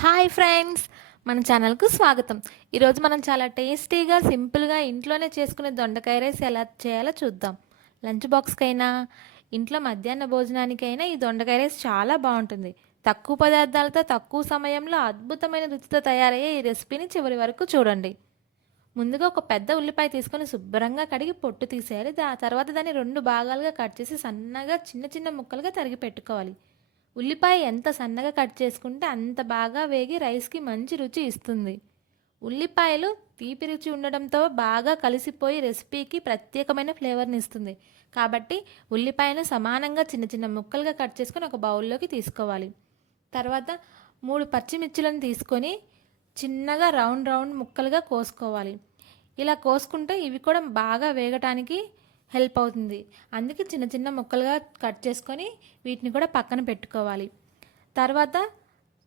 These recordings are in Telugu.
హాయ్ ఫ్రెండ్స్, మన ఛానల్కు స్వాగతం. ఈరోజు మనం చాలా టేస్టీగా సింపుల్గా ఇంట్లోనే చేసుకునే దొండకాయ రైస్ ఎలా చేయాలో చూద్దాం. లంచ్ బాక్స్కైనా ఇంట్లో మధ్యాహ్న భోజనానికైనా ఈ దొండకాయ రైస్ చాలా బాగుంటుంది. తక్కువ పదార్థాలతో తక్కువ సమయంలో అద్భుతమైన రుచితో తయారయ్యే ఈ రెసిపీని చివరి వరకు చూడండి. ముందుగా ఒక పెద్ద ఉల్లిపాయ తీసుకొని శుభ్రంగా కడిగి పొట్టు తీసేయాలి. తర్వాత దాన్ని 2 భాగాలుగా కట్ చేసి సన్నగా చిన్న చిన్న ముక్కలుగా తరిగి పెట్టుకోవాలి. ఉల్లిపాయ ఎంత సన్నగా కట్ చేసుకుంటే అంత బాగా వేగి రైస్కి మంచి రుచి ఇస్తుంది. ఉల్లిపాయలు తీపి రుచి ఉండడంతో బాగా కలిసిపోయి రెసిపీకి ప్రత్యేకమైన ఫ్లేవర్ని ఇస్తుంది. కాబట్టి ఉల్లిపాయను సమానంగా చిన్న చిన్న ముక్కలుగా కట్ చేసుకొని ఒక బౌల్లోకి తీసుకోవాలి. తర్వాత 3 పచ్చిమిర్చిలను తీసుకొని చిన్నగా రౌండ్ రౌండ్ ముక్కలుగా కోసుకోవాలి. ఇలా కోసుకుంటే ఇవి కూడా బాగా వేగటానికి హెల్ప్ అవుతుంది. అందుకే చిన్న చిన్న ముక్కలుగా కట్ చేసుకొని వీటిని కూడా పక్కన పెట్టుకోవాలి. తర్వాత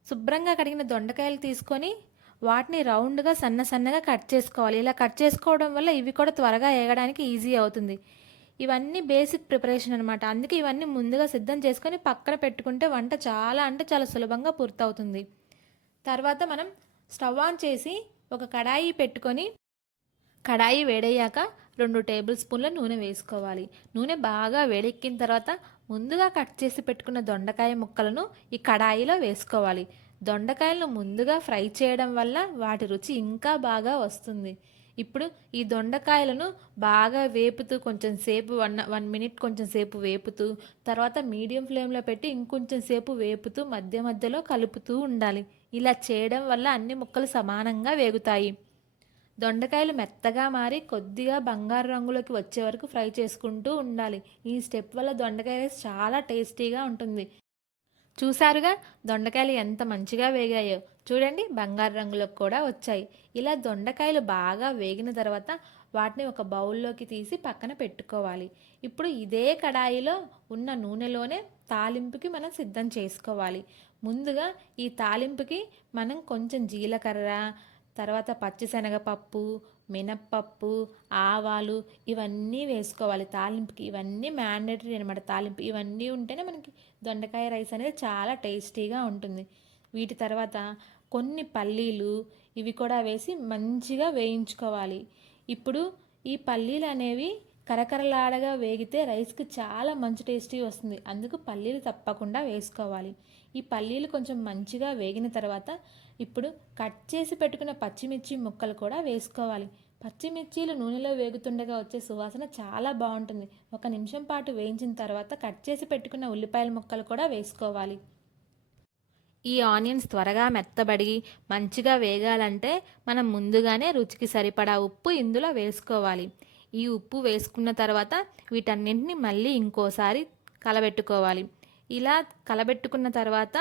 శుభ్రంగా కడిగిన దొండకాయలు తీసుకొని వాటిని రౌండ్గా సన్నగా కట్ చేసుకోవాలి. ఇలా కట్ చేసుకోవడం వల్ల ఇవి కూడా త్వరగా వేగడానికి ఈజీ అవుతుంది. ఇవన్నీ బేసిక్ ప్రిపరేషన్ అనమాట. అందుకే ఇవన్నీ ముందుగా సిద్ధం చేసుకొని పక్కన పెట్టుకుంటే వంట చాలా చాలా సులభంగా పూర్తవుతుంది. తర్వాత మనం స్టవ్ ఆన్ చేసి ఒక కడాయి పెట్టుకొని కడాయి వేడయ్యాక 2 టేబుల్ స్పూన్ల నూనె వేసుకోవాలి. నూనె బాగా వేడెక్కిన తర్వాత ముందుగా కట్ చేసి పెట్టుకున్న దొండకాయ ముక్కలను ఈ కడాయిలో వేసుకోవాలి. దొండకాయలను ముందుగా ఫ్రై చేయడం వల్ల వాటి రుచి ఇంకా బాగా వస్తుంది. ఇప్పుడు ఈ దొండకాయలను బాగా వేపుతూ కొంచెం సేపు 1 మినిట్ కొంచెం సేపు వేపుతూ తర్వాత మీడియం ఫ్లేమ్లో పెట్టి ఇంకొంచెం సేపు వేపుతూ మధ్య మధ్యలో కలుపుతూ ఉండాలి. ఇలా చేయడం వల్ల అన్ని ముక్కలు సమానంగా వేగుతాయి. దొండకాయలు మెత్తగా మారి కొద్దిగా బంగారు రంగులోకి వచ్చే వరకు ఫ్రై చేసుకుంటూ ఉండాలి. ఈ స్టెప్ వల్ల దొండకాయ రైస్ చాలా టేస్టీగా ఉంటుంది. చూసారుగా దొండకాయలు ఎంత మంచిగా వేగాయో. చూడండి, బంగారు రంగులోకి కూడా వచ్చాయి. ఇలా దొండకాయలు బాగా వేగిన తర్వాత వాటిని ఒక బౌల్లోకి తీసి పక్కన పెట్టుకోవాలి. ఇప్పుడు ఇదే కడాయిలో ఉన్న నూనెలోనే తాలింపుకి మనం సిద్ధం చేసుకోవాలి. ముందుగా ఈ తాలింపుకి మనం కొంచెం జీలకర్ర, తర్వాత పచ్చిశనగపప్పు, మినప్పప్పు, ఆవాలు ఇవన్నీ వేసుకోవాలి తాలింపుకి. ఇవన్నీ మ్యాండేటరీ అనమాట. తాలింపు ఇవన్నీ ఉంటేనే మనకి దొండకాయ రైస్ అనేది చాలా టేస్టీగా ఉంటుంది. వీటి తర్వాత కొన్ని పల్లీలు ఇవి కూడా వేసి మంచిగా వేయించుకోవాలి. ఇప్పుడు ఈ పల్లీలు అనేవి కరకరలాడగా వేగితే రైస్కి చాలా మంచి టేస్టీ వస్తుంది. అందుకు పల్లీలు తప్పకుండా వేసుకోవాలి. ఈ పల్లీలు కొంచెం మంచిగా వేగిన తర్వాత ఇప్పుడు కట్ చేసి పెట్టుకున్న పచ్చిమిర్చి ముక్కలు కూడా వేసుకోవాలి. పచ్చిమిర్చీలు నూనెలో వేగుతుండగా వచ్చే సువాసన చాలా బాగుంటుంది. 1 నిమిషం పాటు వేయించిన తర్వాత కట్ చేసి పెట్టుకున్న ఉల్లిపాయల ముక్కలు కూడా వేసుకోవాలి. ఈ ఆనియన్స్ త్వరగా మెత్తబడి మంచిగా వేగాలంటే మనం ముందుగానే రుచికి సరిపడా ఉప్పు ఇందులో వేసుకోవాలి. ఈ ఉప్పు వేసుకున్న తర్వాత వీటన్నింటిని మళ్ళీ ఇంకోసారి కలబెట్టుకోవాలి. ఇలా కలబెట్టుకున్న తర్వాత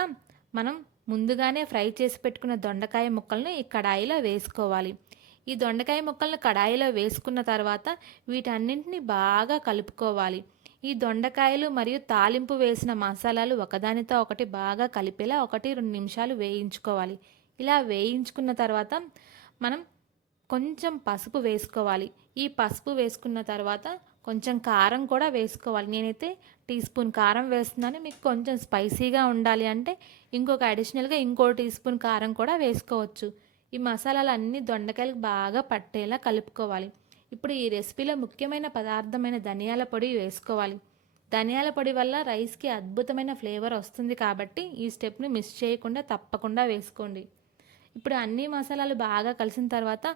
మనం ముందుగానే ఫ్రై చేసి పెట్టుకున్న దొండకాయ ముక్కలను ఈ కడాయిలో వేసుకోవాలి. ఈ దొండకాయ ముక్కలను కడాయిలో వేసుకున్న తర్వాత వీటన్నింటిని బాగా కలుపుకోవాలి. ఈ దొండకాయలు మరియు తాలింపు వేసిన మసాలాలు ఒకదానితో ఒకటి బాగా కలిపేలా 1-2 నిమిషాలు వేయించుకోవాలి. ఇలా వేయించుకున్న తర్వాత మనం కొంచెం పసుపు వేసుకోవాలి. ఈ పసుపు వేసుకున్న తర్వాత కొంచెం కారం కూడా వేసుకోవాలి. నేనైతే టీ స్పూన్ కారం వేస్తున్నాను. మీకు కొంచెం స్పైసీగా ఉండాలి అంటే అడిషనల్గా ఇంకో టీ స్పూన్ కారం కూడా వేసుకోవచ్చు. ఈ మసాలాలు అన్నీ దొండకాయలకు బాగా పట్టేలా కలుపుకోవాలి. ఇప్పుడు ఈ రెసిపీలో ముఖ్యమైన పదార్థమైన ధనియాల పొడి వేసుకోవాలి. ధనియాల పొడి వల్ల రైస్కి అద్భుతమైన ఫ్లేవర్ వస్తుంది. కాబట్టి ఈ స్టెప్ని మిస్ చేయకుండా తప్పకుండా వేసుకోండి. ఇప్పుడు అన్ని మసాలాలు బాగా కలిసిన తర్వాత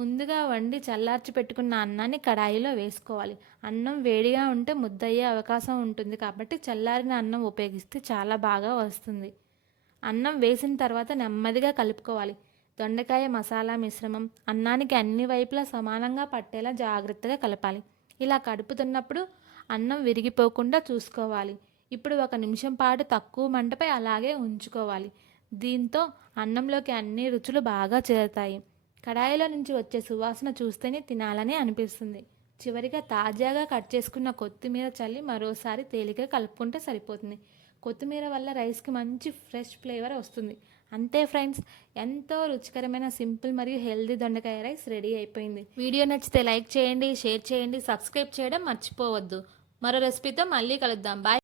ముందుగా వండి చల్లార్చి పెట్టుకున్న అన్నాన్ని కడాయిలో వేసుకోవాలి. అన్నం వేడిగా ఉంటే ముద్దయ్యే అవకాశం ఉంటుంది. కాబట్టి చల్లారిన అన్నం ఉపయోగిస్తే చాలా బాగా వస్తుంది. అన్నం వేసిన తర్వాత నెమ్మదిగా కలుపుకోవాలి. దొండకాయ మసాలా మిశ్రమం అన్నానికి అన్ని వైపులా సమానంగా పట్టేలా జాగ్రత్తగా కలపాలి. ఇలా కడుపుతున్నప్పుడు అన్నం విరిగిపోకుండా చూసుకోవాలి. ఇప్పుడు 1 నిమిషం పాటు తక్కువ మంటపై అలాగే ఉంచుకోవాలి. దీంతో అన్నంలోకి అన్ని రుచులు బాగా చేరుతాయి. కడాయిలో నుంచి వచ్చే సువాసన చూస్తేనే తినాలని అనిపిస్తుంది. చివరిగా తాజాగా కట్ చేసుకున్న కొత్తిమీర చల్లి మరోసారి తేలికగా కలుపుకుంటే సరిపోతుంది. కొత్తిమీర వల్ల రైస్కి మంచి ఫ్రెష్ ఫ్లేవర్ వస్తుంది. అంతే ఫ్రెండ్స్, ఎంతో రుచికరమైన సింపుల్ మరియు హెల్దీ దొండకాయ రైస్ రెడీ అయిపోయింది. వీడియో నచ్చితే లైక్ చేయండి, షేర్ చేయండి, సబ్స్క్రైబ్ చేయడం మర్చిపోవద్దు. మరో రెసిపీతో మళ్ళీ కలుద్దాం. బాయ్.